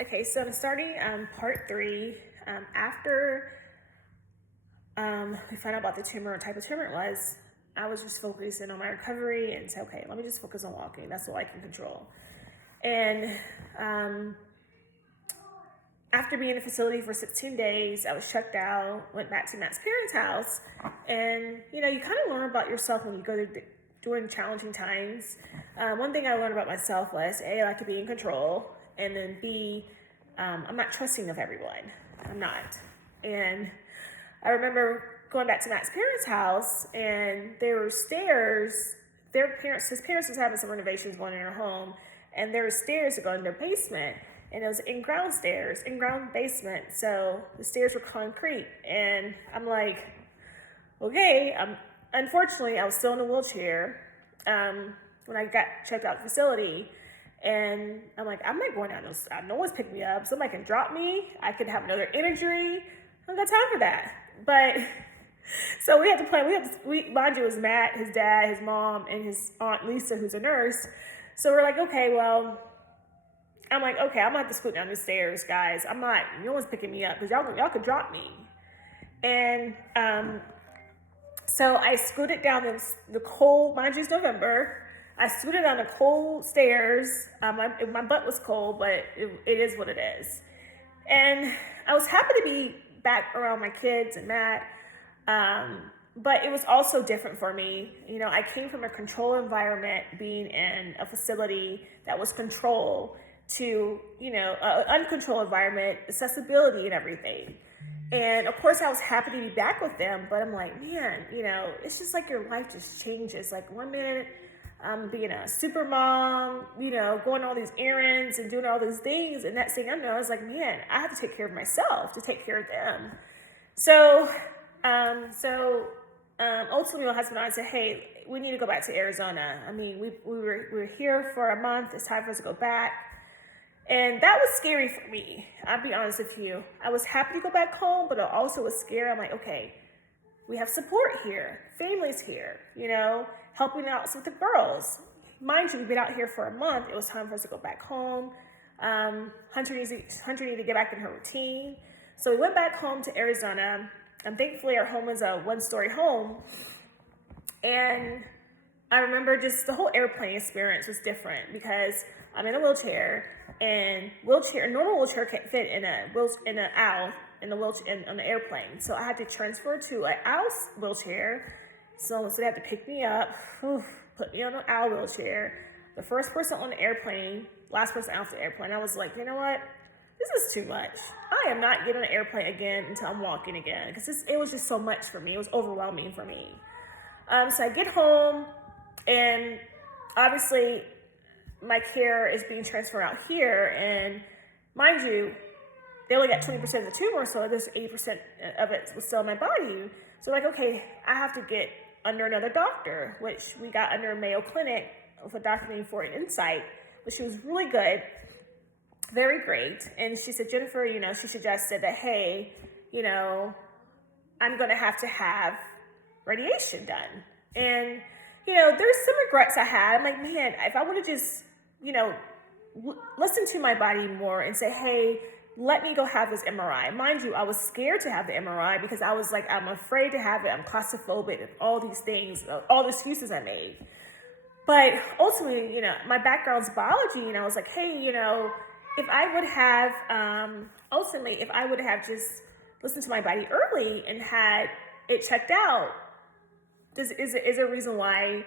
Okay, so I'm starting part three. After we found out about the tumor, what type of tumor it was, I was just focusing on my recovery and said, okay, let me just focus on walking. That's all I can control. And after being in the facility for 16 days, I was checked out, went back to Matt's parents' house. And, you kind of learn about yourself when you go during challenging times. One thing I learned about myself was, A, I like to be in control. And then B, I'm not trusting of everyone. I'm not. And I remember going back to Matt's parents' house, and there were stairs. His parents was having some renovations going in their home, and there were stairs to go in their basement. And it was in-ground basement. So the stairs were concrete. And I'm like, okay. Unfortunately, I was still in a wheelchair when I got checked out of the facility. And I'm like, I'm not going down those. No one's picking me up. Somebody can drop me. I could have another injury. I don't got time for that. But so we had to plan. Mind you, it was Matt, his dad, his mom, and his aunt Lisa, who's a nurse. So we're like, okay, well, I'm like, okay, I'm gonna have to scoot down the stairs, guys. No one's picking me up because y'all could drop me. And so I scooted down the cold, mind you, it's November. I scooted down the cold stairs. My butt was cold, but it is what it is. And I was happy to be back around my kids and Matt. But it was also different for me. I came from a controlled environment, being in a facility that was controlled, to, an uncontrolled environment, accessibility and everything. And of course I was happy to be back with them, but I'm like, man, it's just like your life just changes. Like one minute I'm being a super mom, going on all these errands and doing all these things. And next thing I know, I was like, man, I have to take care of myself to take care of them. So ultimately my husband and I said, hey, we need to go back to Arizona. I mean, we were here for a month. It's time for us to go back. And that was scary for me. I'll be honest with you. I was happy to go back home, but I also was scared. I'm like, okay, we have support here. Family's here, helping out with the girls. Mind you, we've been out here for a month. It was time for us to go back home. Hunter needed to get back in her routine. So we went back home to Arizona. And thankfully our home was a one-story home. And I remember just the whole airplane experience was different because I'm in a wheelchair, and a normal wheelchair can't fit in an aisle on the airplane. So I had to transfer to an aisle wheelchair. So they had to pick me up, put me on an aisle wheelchair. The first person on the airplane, last person off the airplane. I was like, you know what? This is too much. I am not getting on an airplane again until I'm walking again, because it was just so much for me. It was overwhelming for me. So I get home, and obviously my care is being transferred out here, and mind you, they only got 20% of the tumor, so there's 80% of it was still in my body. So like, okay, I have to get under another doctor, which we got under Mayo Clinic with a doctor named Ford Insight, but she was really good, very great. And she said, Jennifer, she suggested that, hey, I'm going to have radiation done. And, there's some regrets I had. I'm like, man, if I would have just, listen to my body more and say, hey, let me go have this MRI. Mind you, I was scared to have the MRI because I was like, I'm afraid to have it. I'm claustrophobic and all these things, all the excuses I made. But ultimately, my background's biology, and I was like, hey, if I would have just listened to my body early and had it checked out, is a reason why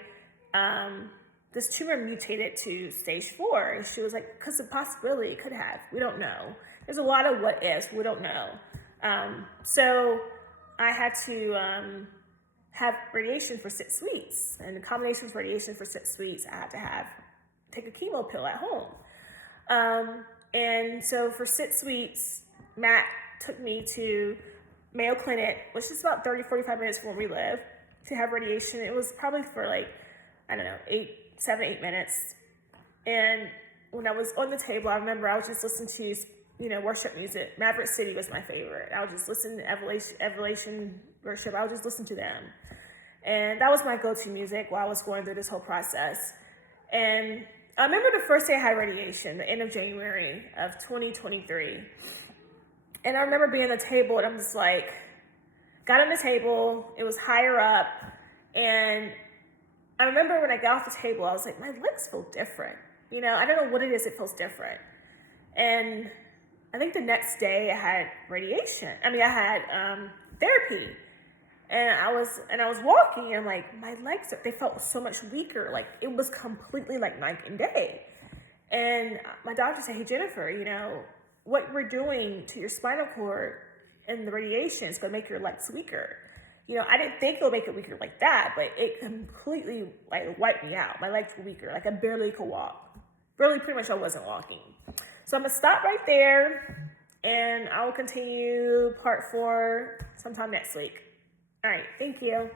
this tumor mutated to stage 4. And she was like, because the possibility it could have. We don't know. There's a lot of what ifs. We don't know. So I had to have radiation for 6 weeks. And the combination with radiation for 6 weeks, I had to take a chemo pill at home. And so for 6 weeks, Matt took me to Mayo Clinic, which is about 30-45 minutes from where we live, to have radiation. It was probably for 7-8 minutes. And when I was on the table, I remember I was just listening to, worship music. Maverick City was my favorite. I would just listen to Evolution worship. I would just listen to them. And that was my go-to music while I was going through this whole process. And I remember the first day I had radiation, the end of January of 2023. And I remember being at the table and I'm just like, got on the table, it was higher up. And I remember when I got off the table, I was like, my legs feel different. You know, I don't know what it is, it feels different. And I think the next day I had radiation. I mean, I had therapy. And I was walking and I'm like, my legs, they felt so much weaker. Like it was completely like night and day. And my doctor said, hey, Jennifer, you know, what we're doing to your spinal cord and the radiation is going to make your legs weaker. You know, I didn't think it would make it weaker like that, but it completely like wiped me out. My legs were weaker. Like I barely could walk. Really, pretty much I wasn't walking. So I'm going to stop right there and I will continue part 4 sometime next week. All right. Thank you.